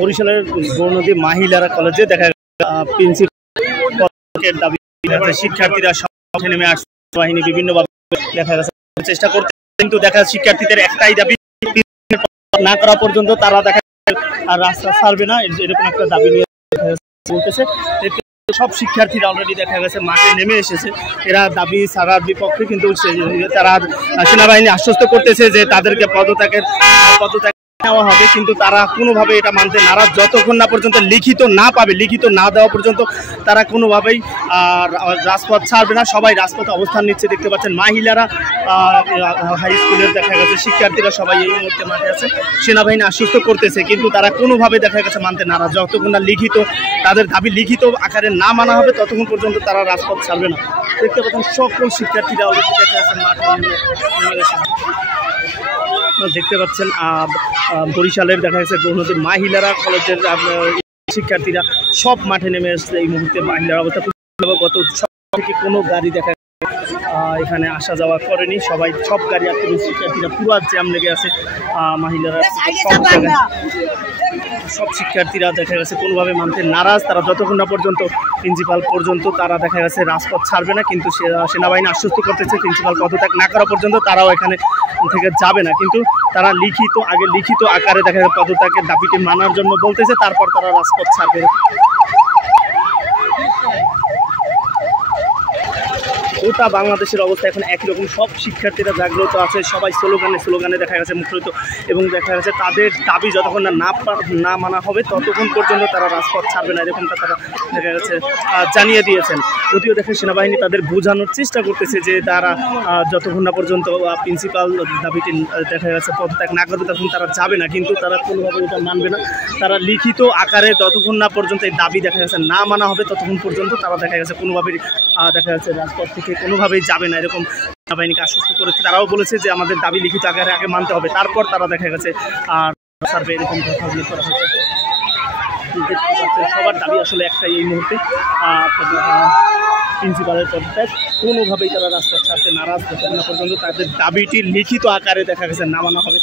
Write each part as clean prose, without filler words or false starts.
বরিশালের গৌরনদী মাহিলারা কলেজে দেখা প্রিন্সিপালের দাবি শিক্ষার্থীরা সব নেমে আসছে। বাহিনী বিভিন্নভাবে দেখা গেছে চেষ্টা করতে, কিন্তু দেখা শিক্ষার্থীদের একটাই দাবি না করা পর্যন্ত তারা দেখা রাস্তা ছাড়বে না, এরকম একটা দাবি নিয়ে বলতেছে। সব শিক্ষার্থীরা অলরেডি দেখা গেছে মাঠে নেমে এসেছে, এরা দাবি ছাড়ার বিপক্ষে, কিন্তু তারা সেনাবাহিনী আশ্বস্ত করতেছে যে তাদেরকে পদত্যাগ নেওয়া হবে, কিন্তু তারা কোনোভাবে এটা মানতে নারাজ। যতক্ষণ না পর্যন্ত লিখিত না পাবে, লিখিত না দেওয়া পর্যন্ত তারা কোনোভাবেই রাজপথ ছাড়বে না। সবাই রাজপথে অবস্থান নিচ্ছে, দেখতে পাচ্ছেন মহিলারা, হাই স্কুলের দেখা গেছে শিক্ষার্থীরা সবাই এই মুহূর্তে মাঠে আছে। সেনাবাহিনী আশ্বস্ত করতেছে, কিন্তু তারা কোনোভাবে দেখা গেছে মানতে নারাজ। যতক্ষণ না লিখিত তাদের দাবি লিখিত আকারে না মানা হবে ততক্ষণ পর্যন্ত তারা রাজপথ ছাড়বে না। দেখতে পাচ্ছেন সকল শিক্ষার্থীরা অলরেডি দেখা যাচ্ছে মাঠে নেমে গেছে। দেখতে পাচ্ছেন বরিশালের দেখা যাচ্ছে গৌরনদী মাহিলারা কলেজের শিক্ষার্থীরা সব মাঠে নেমে আসছে এই মুহূর্তে। মাহিলার অবস্থা গত থেকে কোনো গাড়ি দেখা এখানে আসা যাওয়া করেনি, সব গাড়ি আটকে শিক্ষার্থীরা পুরো জ্যাম লেগে আছে। মহিলারা সব শিক্ষার্থীরা দেখা গেছে কোনোভাবে মানতে নারাজ। তারা যতক্ষণ না পর্যন্ত প্রিন্সিপাল পর্যন্ত তারা দেখা গেছে রাজপথ ছাড়বে না, কিন্তু সেনাবাহিনী আশ্বস্ত করতেছে প্রিন্সিপাল পদত্যাগ না করা পর্যন্ত তারাও এখানে থেকে যাবে না। কিন্তু তারা লিখিত আকারে দেখা যায় পদত্যাগের দাবিটি মানার জন্য বলতেছে, তারপর তারা রাজপথ ছাড়বে। গোটা বাংলাদেশের অবস্থা এখন একই রকম, সব শিক্ষার্থীরা জাগ্রত আছে, সবাই স্লোগানে দেখা গেছে মুখরিত, এবং দেখা গেছে তাদের দাবি যতক্ষণ না মানা হবে ততক্ষণ পর্যন্ত তারা রাজপথ ছাড়বে না, এরকমটা তারা দেখা গেছে জানিয়ে দিয়েছেন। যদিও দেখে সেনাবাহিনী তাদের বোঝানোর চেষ্টা করতেছে যে তারা যতক্ষণ না পর্যন্ত প্রিন্সিপাল দাবিটি দেখা গেছে পদত্যাগ না করবে তখন তারা যাবে না, কিন্তু তারা কোনোভাবে এটা মানবে না। তারা লিখিত আকারে যতক্ষণ না পর্যন্ত এই দাবি দেখা গেছে না মানা হবে ততক্ষণ পর্যন্ত তারা দেখা গেছে কোনোভাবেই দেখা যাচ্ছে রাজপথ থেকে কোনোভাবেই যাবে না, এরকম সেনাবাহিনীকে আশ্বস্ত করেছে। তারাও বলেছে যে আমাদের দাবি লিখিত আকারে আগে মানতে হবে, তারপর তারা দেখা গেছে সার্ভে এরকম কথা উল্লেখ করা হয়েছে। দেখতে পাচ্ছেন সবার দাবি আসলে একটাই এই মুহূর্তে, প্রিন্সিপালের পদত্যাগ। কোনোভাবেই তারা রাস্তা ছাড়তে নারাজ, যতক্ষণ না পর্যন্ত তাদের দাবিটি লিখিত আকারে দেখা গেছে না মানা হবে।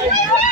Thank you.